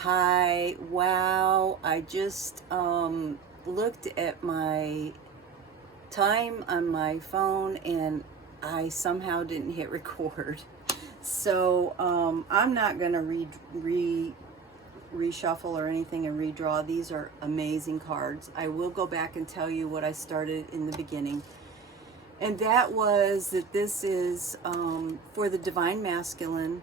Hi, wow, I just looked at my time on my phone and I somehow didn't hit record. So I'm not going to reshuffle or anything and redraw. These are amazing cards. I will go back and tell you what I started in the beginning. And that was that this is for the Divine Masculine.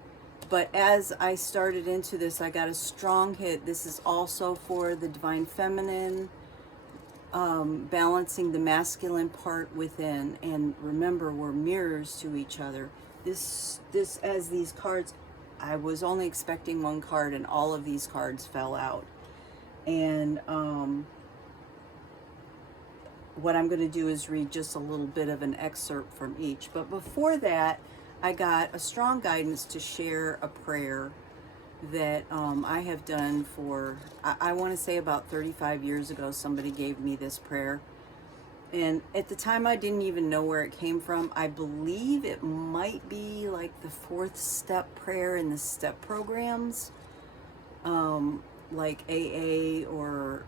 But as I started into this, I got a strong hit. This is also for the Divine Feminine, balancing the masculine part within. And remember, we're mirrors to each other. This as these cards, I was only expecting one card, and all of these cards fell out. And what I'm going to do is read just a little bit of an excerpt from each. But before that, I got a strong guidance to share a prayer that I have done for, I want to say about 35 years ago, somebody gave me this prayer. And at the time, I didn't even know where it came from. I believe it might be like the 4th step prayer in the step programs, like AA or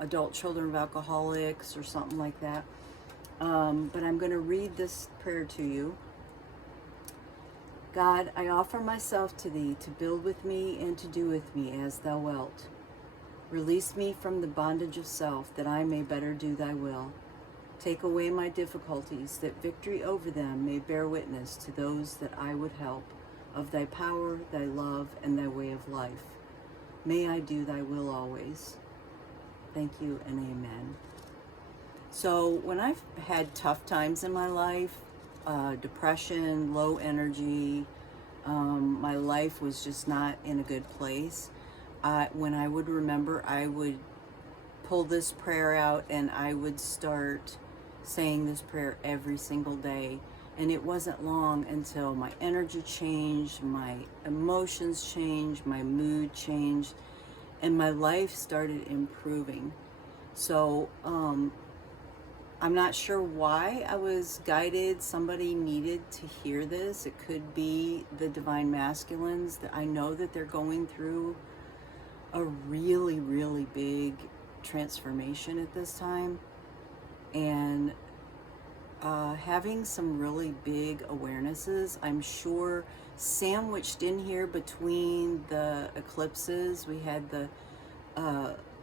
adult children of alcoholics or something like that. But I'm going to read this prayer to you. God, I offer myself to thee to build with me and to do with me as thou wilt. Release me from the bondage of self, that I may better do thy will. Take away my difficulties, that victory over them may bear witness to those that I would help, of thy power, thy love, and thy way of life. May I do thy will always. Thank you and amen. So when I've had tough times in my life, depression, low energy, my life was just not in a good place, when I would remember, I would pull this prayer out and I would start saying this prayer every single day. And it wasn't long until my energy changed, my emotions changed, my mood changed, and my life started improving. So I'm not sure why I was guided. Somebody needed to hear this. It could be the Divine Masculines. That I know that they're going through a really, really big transformation at this time, and having some really big awarenesses. I'm sure sandwiched in here between the eclipses, we had the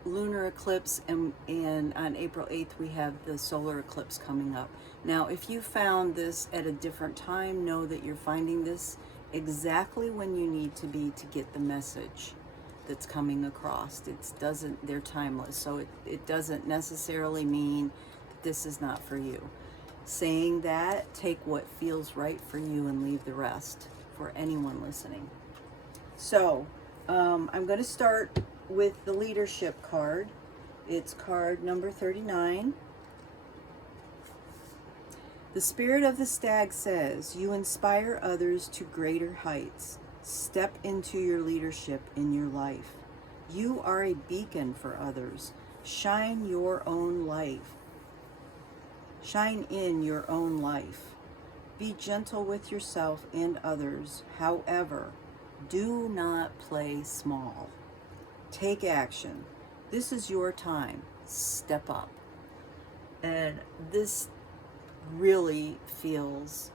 lunar eclipse, and on April 8th we have the solar eclipse coming up. Now, if you found this at a different time, know that you're finding this exactly when you need to be to get the message that's coming across. They're timeless, so it doesn't necessarily mean that this is not for you. Saying that, take what feels right for you and leave the rest for anyone listening. So I'm going to start with the leadership card. It's card number 39. The spirit of the stag says, you inspire others to greater heights. Step into your leadership in your life. You are a beacon for others. Shine your own life. Shine in your own life. Be gentle with yourself and others. However, do not play small. Take action. This is your time. Step up. And this really feels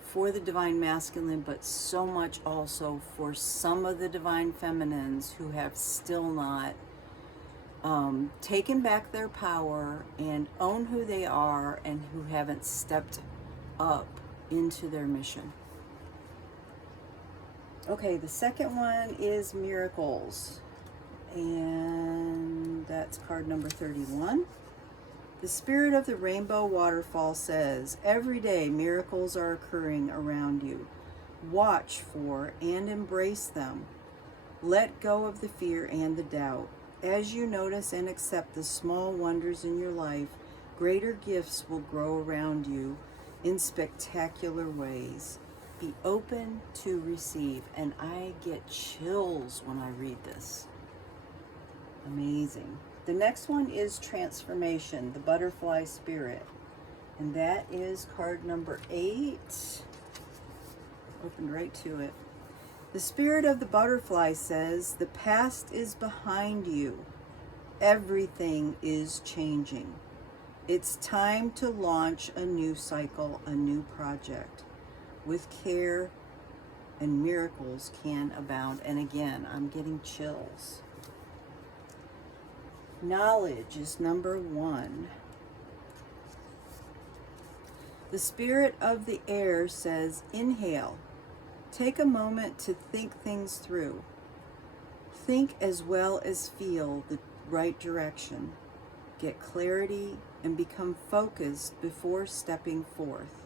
for the Divine Masculine, but so much also for some of the Divine Feminines who have still not taken back their power and own who they are, and who haven't stepped up into their mission. Okay, the second one is miracles, and that's card number 31. The spirit of the rainbow waterfall says, every day miracles are occurring around you. Watch for and embrace them. Let go of the fear and the doubt. As you notice and accept the small wonders in your life, greater gifts will grow around you in spectacular ways. Be open to receive. And I get chills when I read this. Amazing. The next one is transformation, the butterfly spirit. And that is card number 8. Open right to it. The spirit of the butterfly says, the past is behind you. Everything is changing. It's time to launch a new cycle, a new project. With care, and miracles can abound. And again, I'm getting chills. Knowledge is number 1. The spirit of the air says, inhale. Take a moment to think things through. Think as well as feel the right direction. Get clarity and become focused before stepping forth.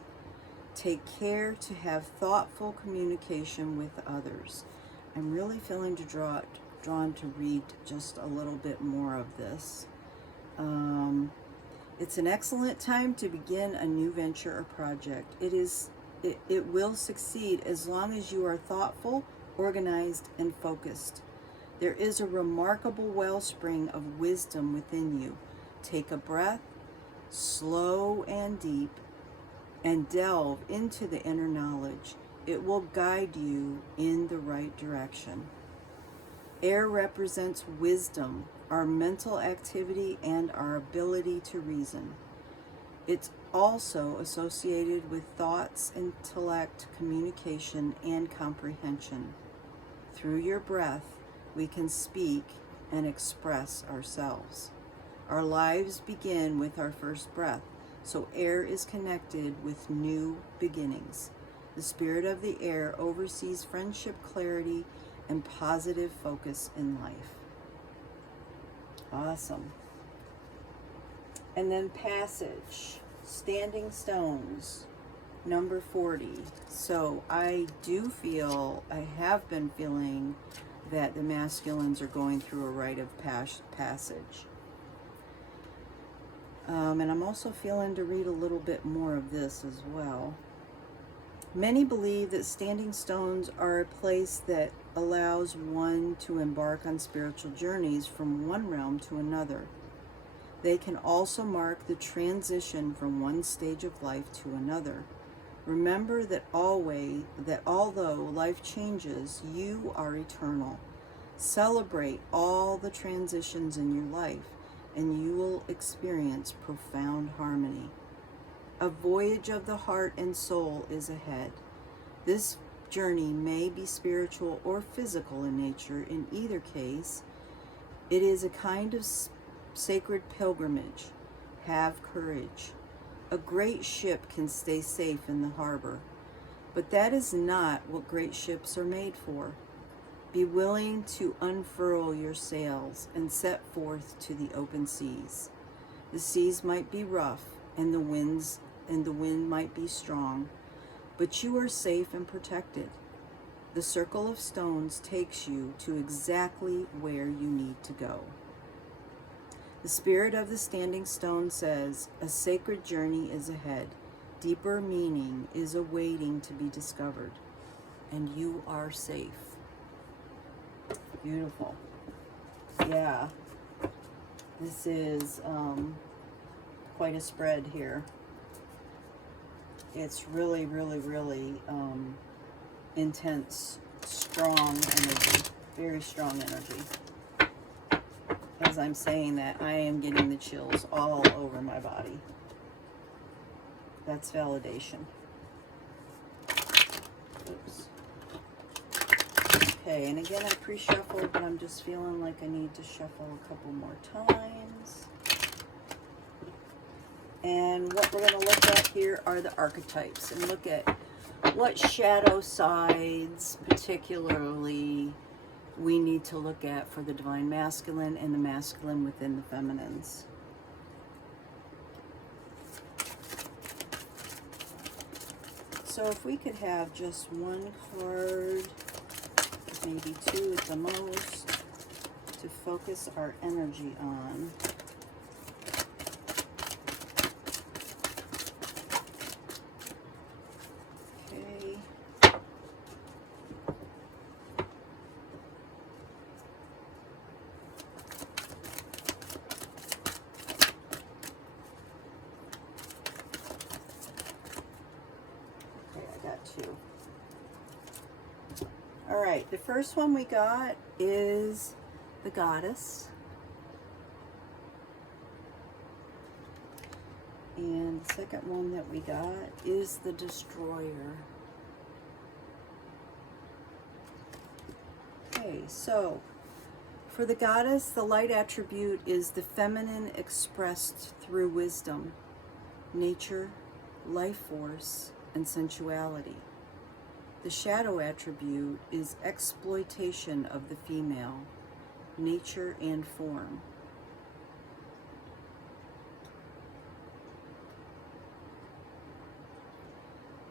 Take care to have thoughtful communication with others. I'm really feeling drawn to read just a little bit more of this. It's an excellent time to begin a new venture or project. It will succeed as long as you are thoughtful, organized, and focused. There is a remarkable wellspring of wisdom within you. Take a breath, slow and deep, and delve into the inner knowledge. It will guide you in the right direction. Air represents wisdom, our mental activity, and our ability to reason. It's also associated with thoughts, intellect, communication, and comprehension. Through your breath, we can speak and express ourselves. Our lives begin with our first breath, so air is connected with new beginnings. The spirit of the air oversees friendship, clarity, and positive focus in life. Awesome. And then passage, standing stones, number 40. So I have been feeling that the masculines are going through a rite of passage. And I'm also feeling to read a little bit more of this as well. Many believe that standing stones are a place that allows one to embark on spiritual journeys from one realm to another. They can also mark the transition from one stage of life to another. Remember that although life changes, you are eternal. Celebrate all the transitions in your life, and you will experience profound harmony. A voyage of the heart and soul is ahead. This journey may be spiritual or physical in nature. In either case, it is a kind of sacred pilgrimage. Have courage. A great ship can stay safe in the harbor, but that is not what great ships are made for. Be willing to unfurl your sails and set forth to the open seas. The seas might be rough and the wind might be strong, but you are safe and protected. The circle of stones takes you to exactly where you need to go. The spirit of the standing stone says, a sacred journey is ahead. Deeper meaning is awaiting to be discovered, and you are safe. Beautiful. Yeah. This is quite a spread here. It's really, really, really intense, strong energy. Very strong energy. As I'm saying that, I am getting the chills all over my body. That's validation. Oops. Okay, and again, I pre-shuffled, but I'm just feeling like I need to shuffle a couple more times. And what we're going to look at here are the archetypes, and look at what shadow sides particularly we need to look at for the divine masculine and the masculine within the feminines. So if we could have just one card, maybe two at the most, to focus our energy on. All right, right, the first one we got is the Goddess. And the second one that we got is the Destroyer. Okay, so for the Goddess, the light attribute is the feminine expressed through wisdom, nature, life force, and sensuality. The shadow attribute is exploitation of the female, nature and form.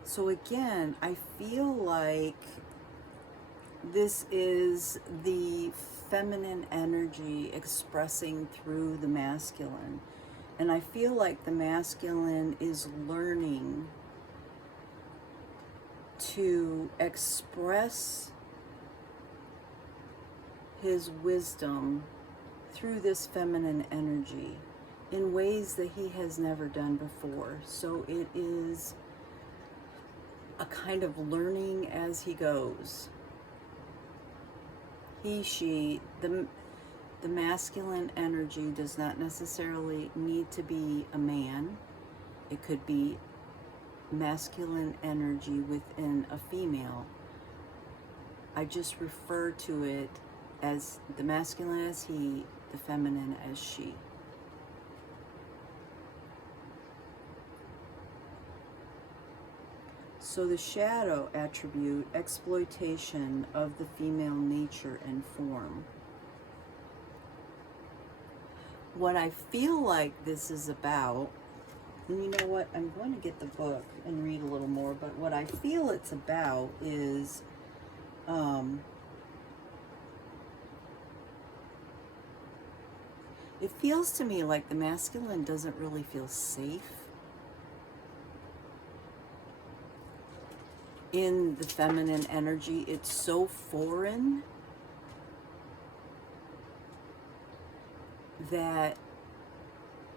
So again, I feel like this is the feminine energy expressing through the masculine. And I feel like the masculine is learning to express his wisdom through this feminine energy in ways that he has never done before. So it is a kind of learning as he goes. He, she, the masculine energy does not necessarily need to be a man. It could be masculine energy within a female. I just refer to it as the masculine as he, the feminine as she. So the shadow attribute, exploitation of the female nature and form. What I feel like this is about, and you know what, I'm going to get the book and read a little more, but what I feel it's about is it feels to me like the masculine doesn't really feel safe in the feminine energy. It's so foreign that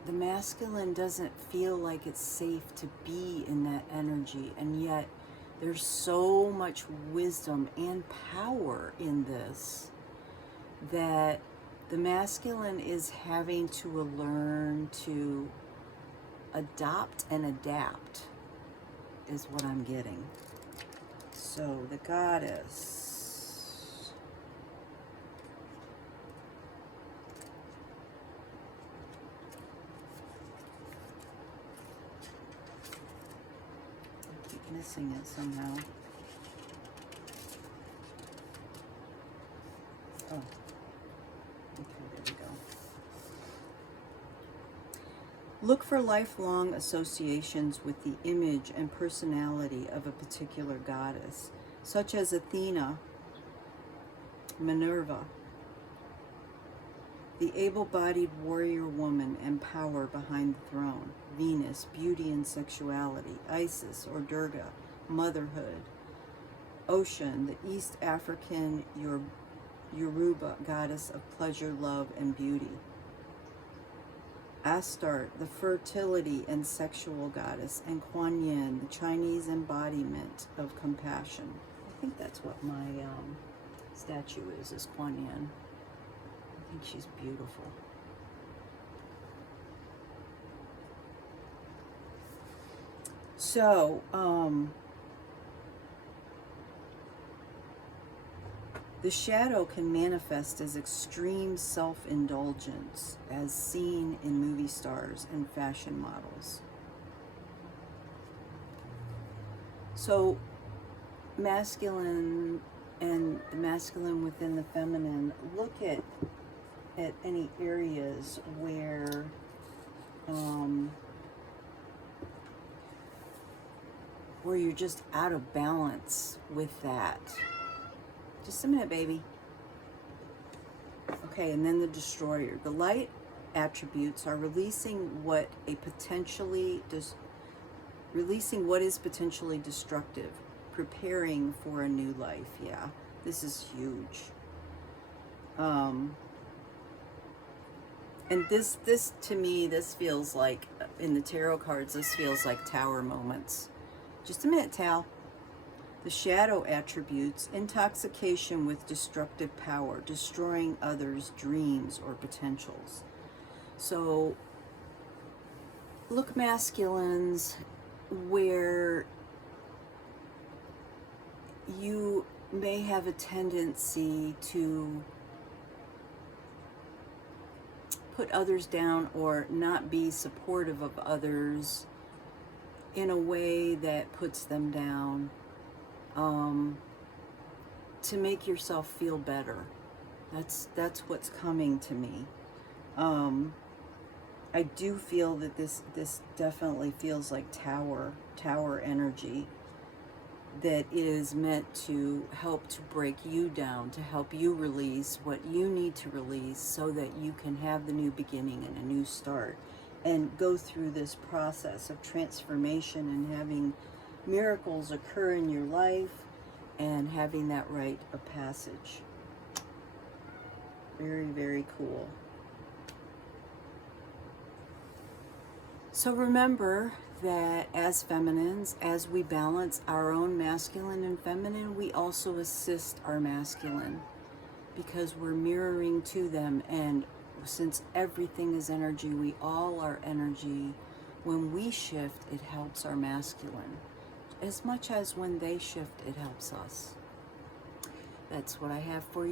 the masculine doesn't feel like it's safe to be in that energy, and yet there's so much wisdom and power in this that the masculine is having to learn to adopt and adapt, is what I'm getting. So the Goddess. Missing it somehow. Oh, okay, there we go. Look for lifelong associations with the image and personality of a particular goddess, such as Athena, Minerva, the able-bodied warrior woman and power behind the throne, Venus, beauty and sexuality, Isis or Durga, motherhood, Ocean, the East African Yoruba goddess of pleasure, love, and beauty, Astarte, the fertility and sexual goddess, and Kuan Yin, the Chinese embodiment of compassion. I think that's what my statue is Kuan Yin. I think she's beautiful. So, the shadow can manifest as extreme self-indulgence, as seen in movie stars and fashion models. So, masculine and the masculine within the feminine, look at any areas where you're just out of balance with that. Just a minute, baby. Okay, and then the Destroyer. The light attributes are releasing what is potentially destructive, preparing for a new life. Yeah, this is huge. And this to me, this feels like, in the tarot cards, this feels like Tower moments. Just a minute, Tal. The shadow attributes: intoxication with destructive power, destroying others' dreams or potentials. So look, masculines, where you may have a tendency to put others down or not be supportive of others in a way that puts them down, to make yourself feel better. That's what's coming to me. I do feel that this definitely feels like tower energy, that is meant to help to break you down, to help you release what you need to release so that you can have the new beginning and a new start and go through this process of transformation and having miracles occur in your life and having that rite of passage. Very, very cool. So remember that as feminines, as we balance our own masculine and feminine, we also assist our masculine because we're mirroring to them. And since everything is energy, we all are energy. When we shift, it helps our masculine. As much as when they shift, it helps us. That's what I have for you